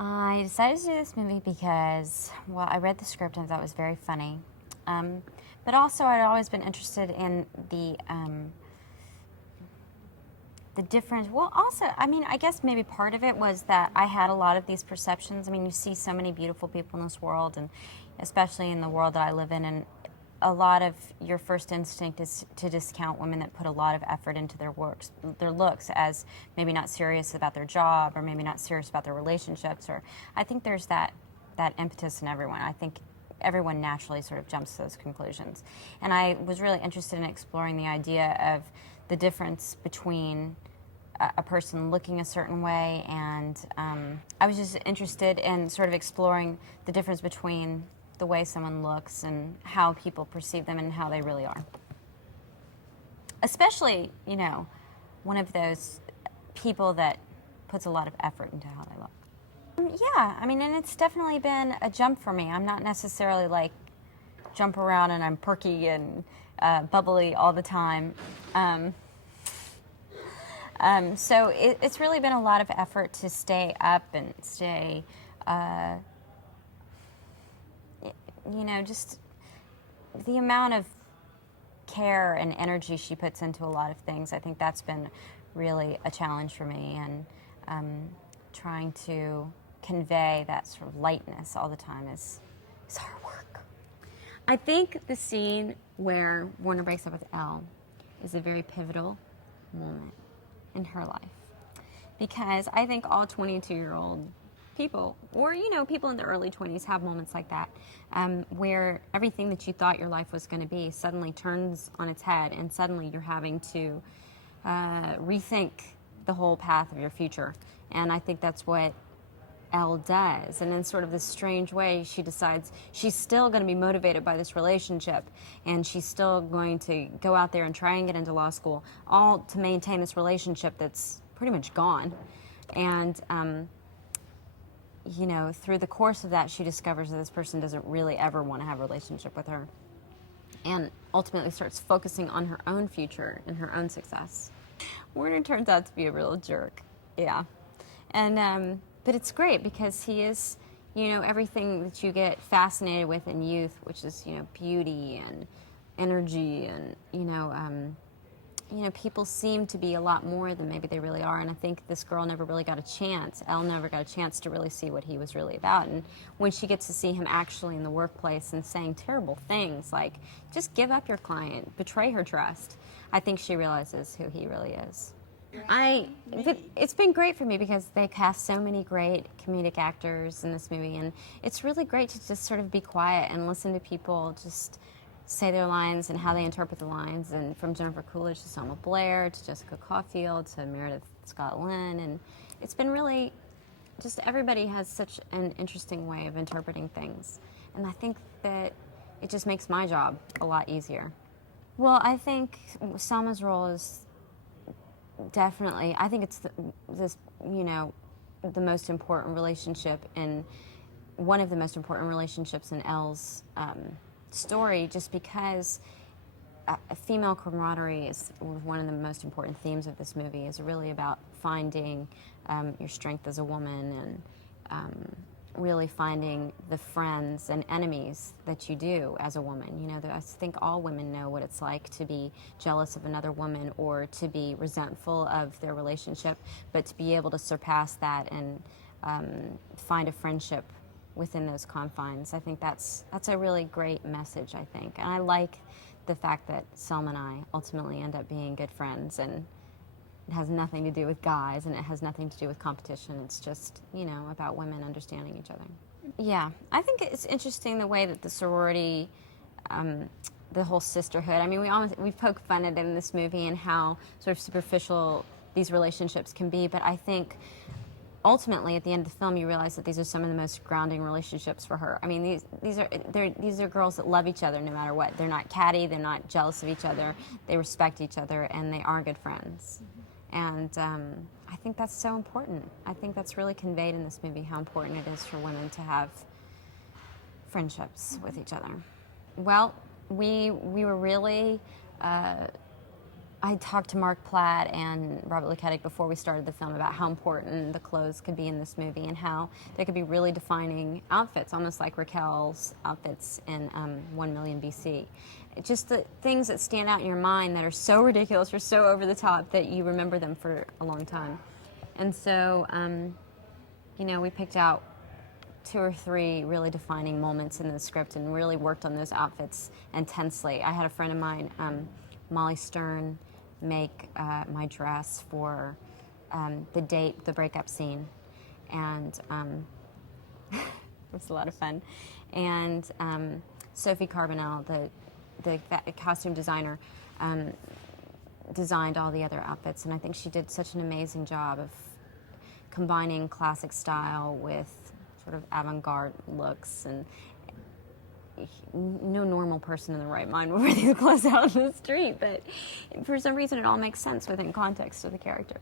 I decided to do this movie because, well, I read the script and thought it was very funny. But also, I'd always been interested in the difference. Well, also, I mean, I guess maybe part of it was that I had a lot of these perceptions. I mean, you see so many beautiful people in this world, and especially in the world that I live in, and a lot of your first instinct is to discount women that put a lot of effort into their works, their looks, as maybe not serious about their job or maybe not serious about their relationships. Or I think there's that impetus in everyone. I think everyone naturally sort of jumps to those conclusions. And I was really interested in exploring the idea of the difference between a person looking a certain way, and I was just interested in sort of exploring the difference between the way someone looks and how people perceive them and how they really are. Especially, you know, one of those people that puts a lot of effort into how they look. Yeah, I mean, and it's definitely been a jump for me. I'm not necessarily like jump around and I'm perky and bubbly all the time. So it's really been a lot of effort to stay up and stay, you know, just the amount of care and energy she puts into a lot of things. I think that's been really a challenge for me, and trying to convey that sort of lightness all the time is hard work. I think the scene where Warner breaks up with Elle is a very pivotal moment in her life, because I think all 22-year-old people, or, you know, people in their early 20s have moments like that, where everything that you thought your life was going to be suddenly turns on its head, and suddenly you're having to rethink the whole path of your future. And I think that's what Elle does. And in sort of this strange way, she decides she's still going to be motivated by this relationship, and she's still going to go out there and try and get into law school, all to maintain this relationship that's pretty much gone. And you know, through the course of that, she discovers that this person doesn't really ever want to have a relationship with her, and ultimately starts focusing on her own future and her own success. Warner turns out to be a real jerk, yeah. And but it's great because he is, you know, everything that you get fascinated with in youth, which is, you know, beauty and energy, and you know, people seem to be a lot more than maybe they really are. And I think this girl never really got a chance. Elle never got a chance to really see what he was really about. And when she gets to see him actually in the workplace and saying terrible things like, just give up your client, betray her trust, I think she realizes who he really is. It's been great for me because they cast so many great comedic actors in this movie. And it's really great to just sort of be quiet and listen to people just say their lines and how they interpret the lines, and from Jennifer Coolidge to Selma Blair to Jessica Caulfield to Meredith Scott Lynn, and it's been really just, everybody has such an interesting way of interpreting things, and I think that it just makes my job a lot easier. Well, I think Selma's role is definitely, I think it's this, you know, the most important relationship, in one of the most important relationships in Elle's story, just because female camaraderie is one of the most important themes of this movie. Is really about finding your strength as a woman, and really finding the friends and enemies that you do as a woman. You know, I think all women know what it's like to be jealous of another woman or to be resentful of their relationship, but to be able to surpass that and find a friendship within those confines. I think that's a really great message, I think. And I like the fact that Selma and I ultimately end up being good friends, and it has nothing to do with guys, and it has nothing to do with competition. It's just, you know, about women understanding each other. Yeah, I think it's interesting the way that the sorority, the whole sisterhood, I mean, we poke fun at it in this movie and how sort of superficial these relationships can be, but I think ultimately, at the end of the film, you realize that these are some of the most grounding relationships for her. I mean, these are girls that love each other no matter what. They're not catty. They're not jealous of each other. They respect each other, and they are good friends. And I think that's so important. I think that's really conveyed in this movie, how important it is for women to have friendships with each other. Well, we were really. I talked to Mark Platt and Robert Luketic before we started the film about how important the clothes could be in this movie and how they could be really defining outfits, almost like Raquel's outfits in 1 Million BC. Just the things that stand out in your mind that are so ridiculous or so over the top that you remember them for a long time. And so, you know, we picked out 2 or 3 really defining moments in the script and really worked on those outfits intensely. I had a friend of mine, Molly Stern, make my dress for the breakup scene, and it was a lot of fun. And Sophie Carbonell, the costume designer, designed all the other outfits, and I think she did such an amazing job of combining classic style with sort of avant-garde looks, and no normal person in the right mind would wear these clothes out in the street, but for some reason it all makes sense within context of the character.